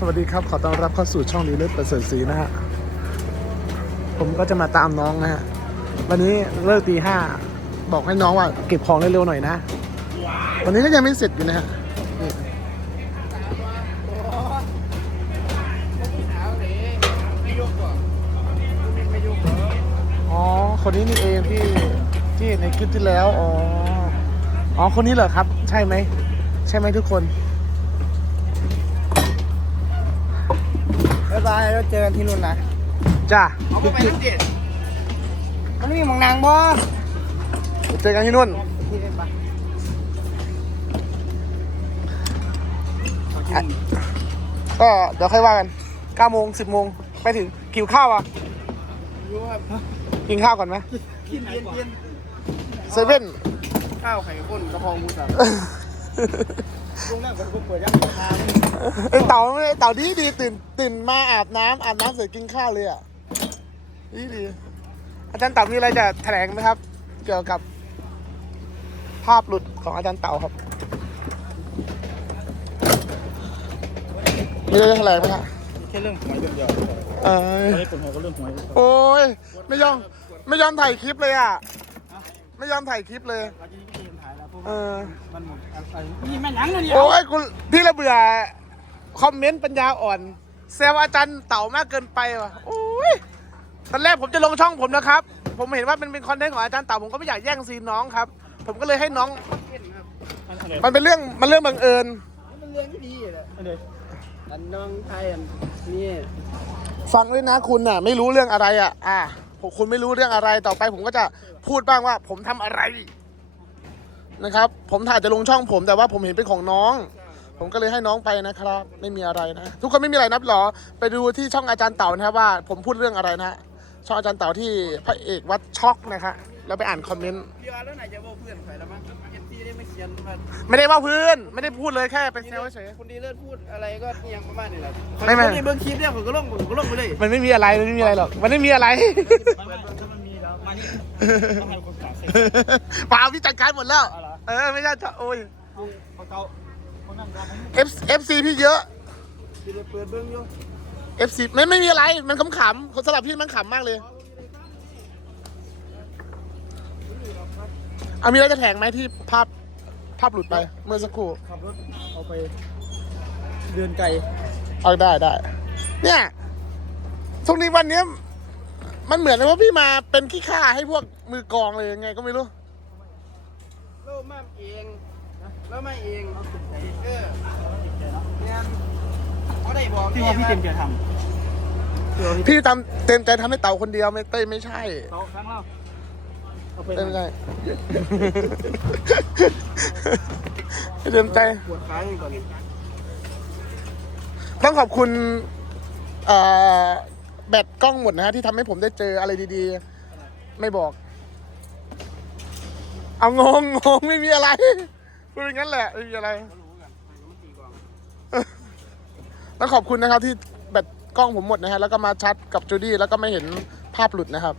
สวัสดีครับ ขอต้อนรับเข้าสู่ช่องดีเลิศประเสริฐศรีนะฮะ ผมก็จะมาตามน้องนะฮะ วันนี้เลิกตีห้า บอกให้น้องว่าเก็บของเร็วๆหน่อยนะ วันนี้ก็ยังไม่เสร็จอยู่นะฮะนี่อ๋อ คนนี้นี่เองที่ที่ในคลิปที่แล้ว อ๋อ อ๋อ คนนี้เหรอครับ ใช่ไหม ใช่ไหมทุกคนายบายแล้วเจอกันที่นู่นนะจ้าเอาไปนั่งเด็ดมันมีหมองนางบอสเจอกันที่นู่นที่เล่นปะก็เดี๋ยวค่อยว่ากัน9โมง10โมงไปถึงกินข้าวอะรู้ครับกินข้าวก่อนไหมกินเย็นเย็นเซเว่นข้าวไข่ข้นกระเพราหมูสับ ลุงนั่งกับกูเปิดย่างชาไอเต่าไม่เต่าดีดีตื่นตื่นมาอาบน้ำอาบน้ำเสร็จกินข้าวเลยอะดีดีอาจารย์เต่ามีอะไรจะแถลงไหมครับ เกี่ยวกับภาพหลุดของอาจารย์เต่าครับมีอะไรจะแถลงไหมครับแค่เรื่องหวยเดียวเออไม่ปวดหัวก็เรื่องหวยโอ้ยไม่ยอมไม่ยอมถ่ายคลิปเลยอะ ไม่ยอมถ่ายคลิปเลย เราจะนี่พี่เกมถ่ายแล้วเพราะเอว่าอมันหมดอะไรนี่แม่หนังเลยเนี่ยโอ้ยคุณพี่ระเบื่อคอมเมนต์ปัญญาอ่อนแซวอาจารย์เต่ามากเกินไปว่ะโอ้ยตอนแรกผมจะลงช่องผมนะครับ ผมเห็นว่ามันเป็นคอนเทนต์ของอาจารย์เต่าผมก็ไม่อยากแย่งซีนน้องครับ ผมก็เลยให้น้อง มันเป็นเรื่องมันเรื่องบังเอิญมันเรื่องที่ดีเลยอันน้องไทยอันนี่ฟังด้วยนะคุณน่ะ ไม่รู้เรื่องอะไรอะ อะผมคุณไม่รู้เรื่องอะไรต่อไป ผมก็จะพูดบ้างว่า ผมทำอะไร นะครับ ผมถ่ายจะลงช่องผมแต่ว่าผมเห็นเป็นของน้อง ผมก็เลยให้น้องไปนะครับ ไม่มีอะไรนะ ทุกคนไม่มีอะไรนับหรอ ไปดูที่ช่องอาจารย์เต่านะครับว่า ผมพูดเรื่องอะไรนะฮะช่องอาจารย์เต่าที่พระเอกวัดช็อกนะครับแล้วไปอ่านคอมเมนต์พี่ว่าแล้วไหนจะบอกเพื่อนใครแล้วมั้งเอ็นซีได้ไม่เขียนมาไม่ได้ว่าเพื่อนไม่ได้พูดเลยแค่เป็นแซวเฉย คุณดีเลิศพูดอะไรก็ยังประมาณนี้แหละไม่ไม่คนในเบิ้งคลิปเนี่ยผมก็ลงผมก็ลงไปเลยมันไม่มีอะไรมันไม่มีอะไรหรอกมันไม่มีอะไรถ้ามันมีแล้วมานี่ต้องให้คนกลางเซ็นเปล่าพี่จัดการหมดแล้วเอาเหรอ เออไม่ใช่จะโอ้ยเขาเกาเขานั่งรอผม F F C พี่เยอะพี่เลยเปิดเบิ้งอยู่ F C ไม่ไม่มีอะไร มันขำๆคนสำหรับพี่มันขำมากเลยเอามีอะไรจะแถงไหมที่ภาพภาพหลุดไป เมื่อสักครู่ ขับรถเอาไปเดินไกลเอาได้ได้ เนี่ยทุกนี้วันเนี้ยมันเหมือนกับว่าพี่มาเป็นขี้ข้าให้พวกมือกลองเลยยังไงก็ไม่รู้ เล่ามาเองเล่ามาเองเออเนี่ยเขาได้บอกพี่ว่าพี่เต็มใจทำพี่ทำเต็มใจทำให้เต่าคนเดียวไม่เต้ยไม่ใช่สองครั้งแล้วเอาไปเต็มใจเต็มใจปวดขาก่อนต้องขอบคุณเอ่อแบตกล้องหมดนะฮะที่ทำให้ผมได้เจออะไรดีๆ ไม่บอก เอางงงงไม่มีอะไรพูดอย่างนั้นแหละไม่มีอะไรต้องขอบคุณนะครับที่แบตกล้องผมหมดนะฮะแล้วก็มาชัดกับจูดี้แล้วก็ไม่เห็นภาพหลุดนะครับ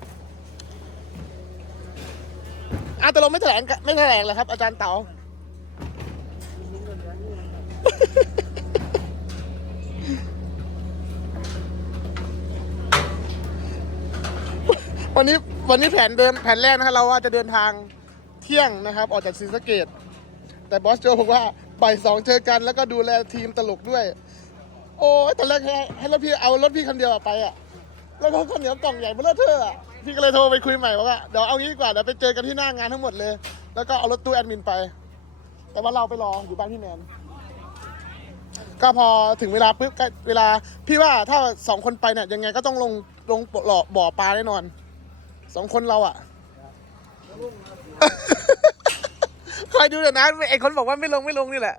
อะแต่เราไม่แถลงกไม่แถลงเลยครับ อาจารย์เต๋าวันนี้วันนี้แผนเดินแผนแรกนะครับเราว่าจะเดินทาง เที่ยงนะครับ ออกจากศรีสะเกดแต่บอสโจบอกว่าบ่ายสองเจอกันแล้วก็ดูแลทีมตลกด้วย โอ้ยตอนแรกให้ให้รถพี่เอารถพี่คันเดียวอะไปอะ แล้วก็ข้าวเหนียวกล่องใหญ่เลอเทออะพี่ก็เลยโทรไปคุยใหม่บอกว่าเดี๋ยวเอางี้ดีกว่าเดี๋ยวไปเจอกันที่หน้างานทั้งหมดเลย แล้วก็เอารถตู้แอดมินไป แต่ว่าเราไปรออยู่บ้านพี่แมน ก็พอถึงเวลาปุ๊บก็เวลาพี่ว่าถ้าสองคนไปเนี่ยยังไงก็ต้องลงลงบ่อบ่อปลาแน่นอนสองคนเราอะ คอยดูเดี๋ยวนะไอ้คนบอกว่าไม่ลงไม่ลงนี่แหละ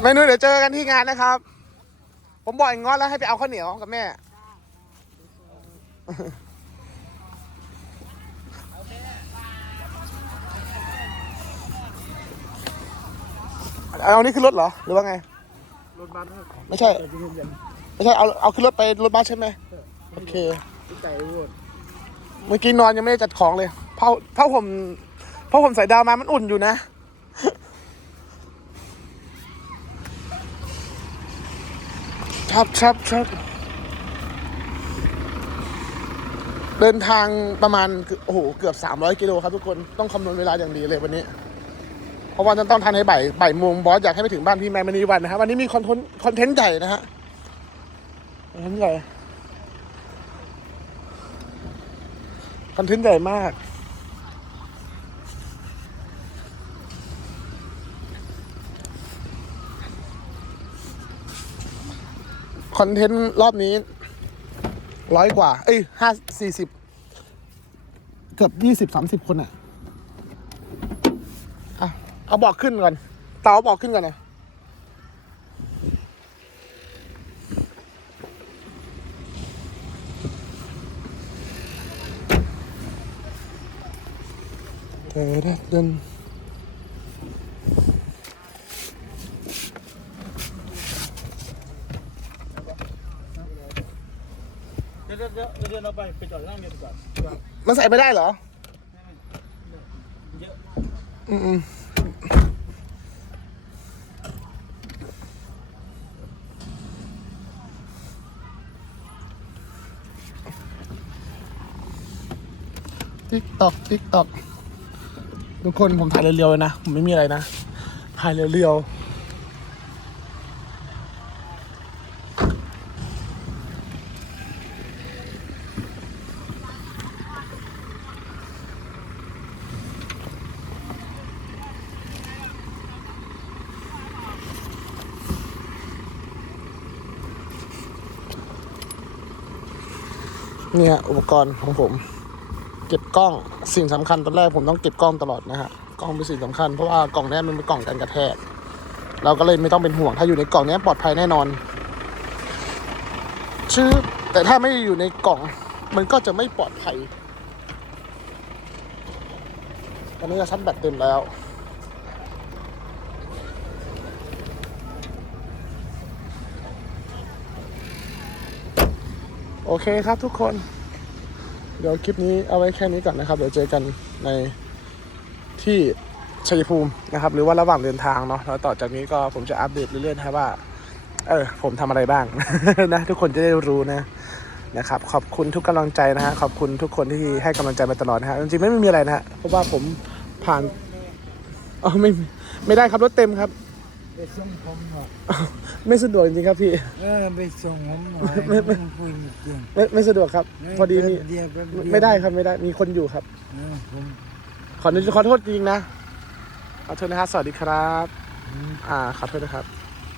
เมนูเดี๋ยวเจอกันที่งานนะครับ ผมบอกไอ้งอแล้วให้ไปเอาข้าวเหนียวกับแม่ เอานี่ขึ้นรถเหรอ หรือว่าไง รถบัสครับไม่ใช่ แต่ที่เรียนไม่ใช่ เอา เอาขึ้นรถไปรถบัสใช่ไหมโอเค ที่ไก่พูดเมื่อกี้นอนยังไม่ได้จัดของเลยเพราะเพราะผมเพราะผมใส่ดาวมามันอุ่นอยู่นะ ชับชับชับเดินทางประมาณ โอ้โห เกือบ 300 กิโลครับทุกคน ต้องคำนวณเวลาอย่างดีเลยวันนี้ เพราะว่าจะต้องทันให้บ่ายบ่ายโมงบอสอยากให้ไปถึงบ้านพี่แมนมณีวันนะครับวันนี้มีคอนเทนต์คอนเทนต์ใหญ่นะฮะคอนเทนต์ใหญ่คอนเทนต์ใหญ่มากคอนเทนต์รอบนี้ร้อยกว่า เอ้ยห้าสี่สิบเกือบยี่สิบสามสิบคนอะ เอาบอกขึ้นก่อน เตาเอาบอกขึ้นก่อนนะเดินเดินเดี๋ยวเดี๋ยวเดี๋ยวเดี๋ยวเราไปไปจอดข้างเดียวดีกว่ามันใส่ไม่ได้เหรอ เยอะ อืมอื ติ๊กตอกติ๊กตอกทุกคนผมถ่ายเรียวๆเลยนะ ผมไม่มีอะไรนะ ถ่ายเรียวๆเนี่ยอุปกรณ์ของผม เก็บกล้องสิ่งสำคัญตอนแรกผมต้องเก็บกล้องตลอดนะฮะกล้องเป็นสิ่งสำคัญเพราะว่ากล่องนี้มันเป็นกล่องกันกระแทกเราก็เลยไม่ต้องเป็นห่วงถ้าอยู่ในกล่องนี้ปลอดภัยแน่นอน ชื่อแต่ถ้าไม่อยู่ในกล่อง มันก็จะไม่ปลอดภัยตอนนี้เราชัดแบตเต็มแล้วโอเคครับทุกคน เดี๋ยวคลิปนี้เอาไว้แค่นี้ก่อนนะครับ เดี๋ยวเจอกันในที่ชัยภูมินะครับ หรือว่าระหว่างเดินทางเนาะแล้วต่อจากนี้ก็ผมจะอัปเดตเรื่อยๆนะครับว่า เออ ผมทำอะไรบ้างนะ ทุกคนจะได้รู้นะนะครับ ขอบคุณทุกกำลังใจนะฮะขอบคุณทุกคนที่ให้กำลังใจมาตลอดนะฮะจริงๆไม่มีอะไรนะฮะเพราะว่าผมผ่านอ๋อไม่ไม่ได้ครับรถเต็มครับ ไปส่งผมหน่อยไม่สะดวกจริงๆครับพี่ เออไปส่งผมหน่อยไม่ไม่ผมคุยจริงไม่ไม่สะดวกครับพอดีมีแป๊บเดียวแป๊บเยวไม่ได้ครับไม่ได้มีคนอยู่ครับ เออผมขอขอโทษจริงๆนะขอโทษนะครับสวัสดีครับ อ่าขอโทษนะครับ